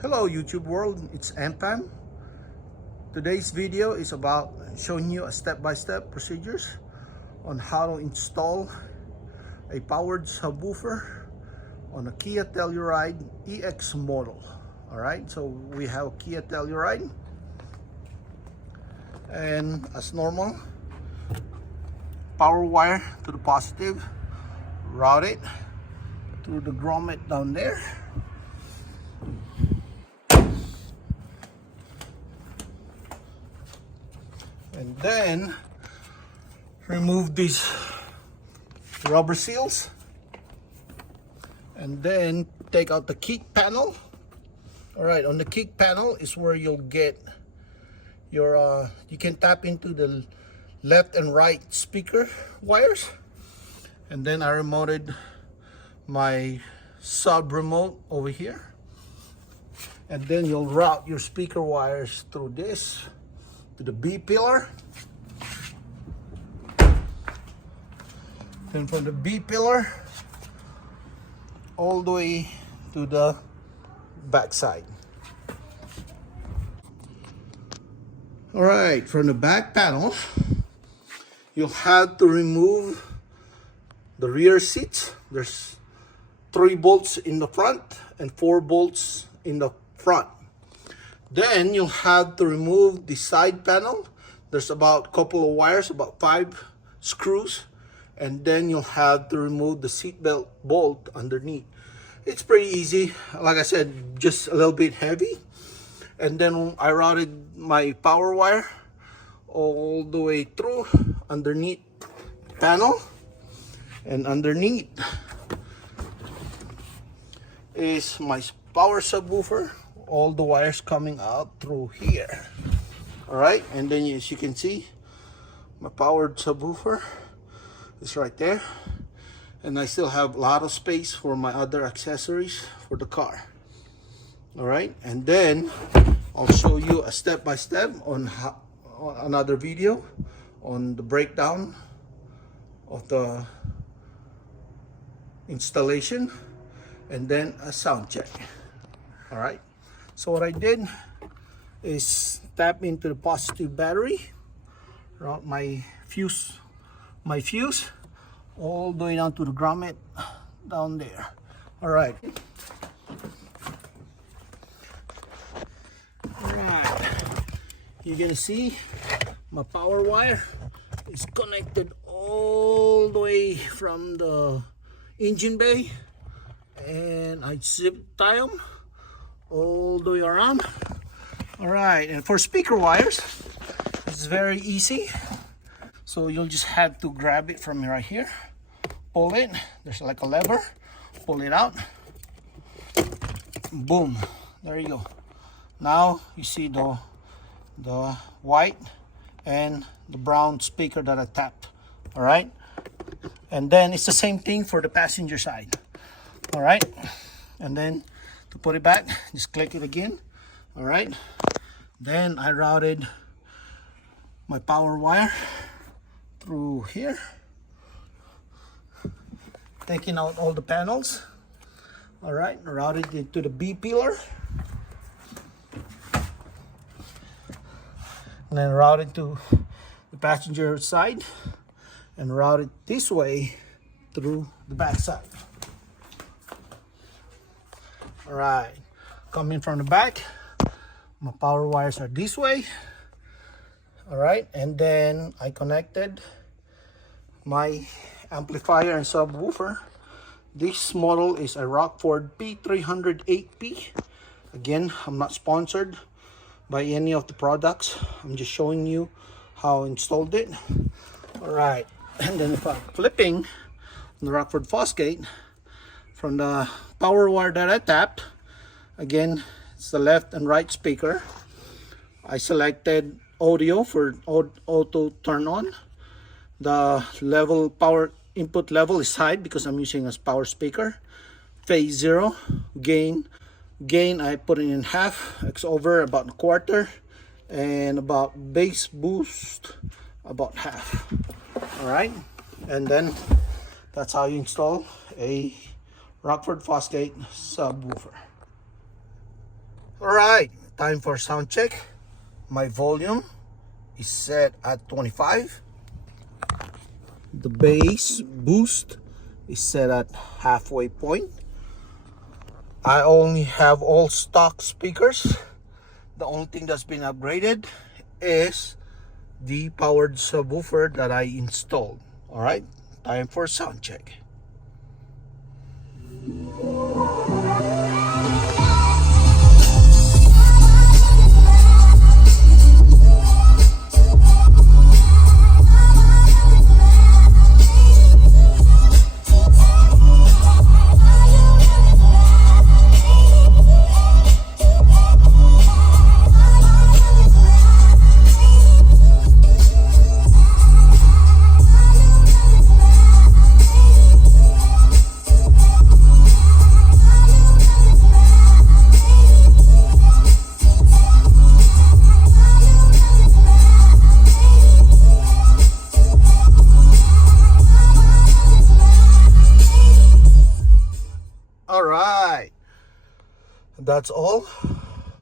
Hello YouTube world, it's Ampan. Today's video is about showing you a step-by-step procedures on how to install a powered subwoofer on a KIA Telluride EX model. Alright, so we have KIA Telluride, and as normal, power wire to the positive, route it to the grommet down there. And then remove these rubber seals, and then take out the kick panel. All right, on the kick panel is where you'll get your you can tap into the left and right speaker wires. And then I remoted my sub remote over here, and then you'll route your speaker wires through this to the B pillar. Then from the B pillar all the way to the back side. All right, from the back panel you'll have to remove the rear seats. There's 3 bolts in the front and 4 bolts in the front. Then you'll have to remove the side panel. There's about a couple of wires, about 5 screws. And then you'll have to remove the seatbelt bolt underneath. It's pretty easy. Like I said, just a little bit heavy. And then I routed my power wire all the way through underneath the panel. And underneath is my power subwoofer. All the wires coming out through here. All right, and then as you can see, my powered subwoofer is right there, and I still have a lot of space for my other accessories for the car. All right, and then I'll show you a step-by-step on another video on the breakdown of the installation, and then a sound check. All right. So what I did is tap into the positive battery, route my fuse all the way down to the grommet down there. All right. You're gonna see my power wire is connected all the way from the engine bay, and I zip tie them all the way around. All right, and for speaker wires, it's very easy. So you'll just have to grab it from right here, pull it. There's like a lever, pull it out. Boom, there you go. Now you see the white and the brown speaker that I tapped. All right, and then it's the same thing for the passenger side. All right, and then to put it back, just click it again. All right, then I routed my power wire through here, taking out all the panels. All right, routed it to the B pillar, and then routed to the passenger side, and routed this way through the back side. All right, coming from the back, my power wires are this way. All right, and then I connected my amplifier and subwoofer. This model is a Rockford P308P. Again, I'm not sponsored by any of the products. I'm just showing you how I installed it. All right, and then if I'm flipping the Rockford Fosgate, from the power wire that I tapped, again, it's the left and right speaker. I selected audio for auto turn on. The level, power input level is high because I'm using a power speaker. Phase 0, gain I put it in half, X over about a quarter, and about bass boost about half. All right, and then that's how you install a Rockford Fosgate subwoofer. Alright, time for sound check. My volume is set at 25. The bass boost is set at halfway point. I only have all stock speakers. The only thing that's been upgraded is the powered subwoofer that I installed. Alright, time for sound check. All right, that's all.